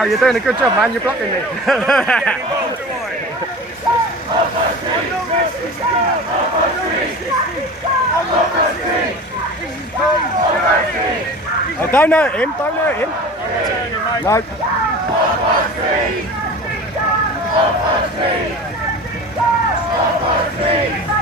Oh, you're doing a good job, man. You're blocking me. Oh, don't hurt him. Don't hurt him. No. Stop us,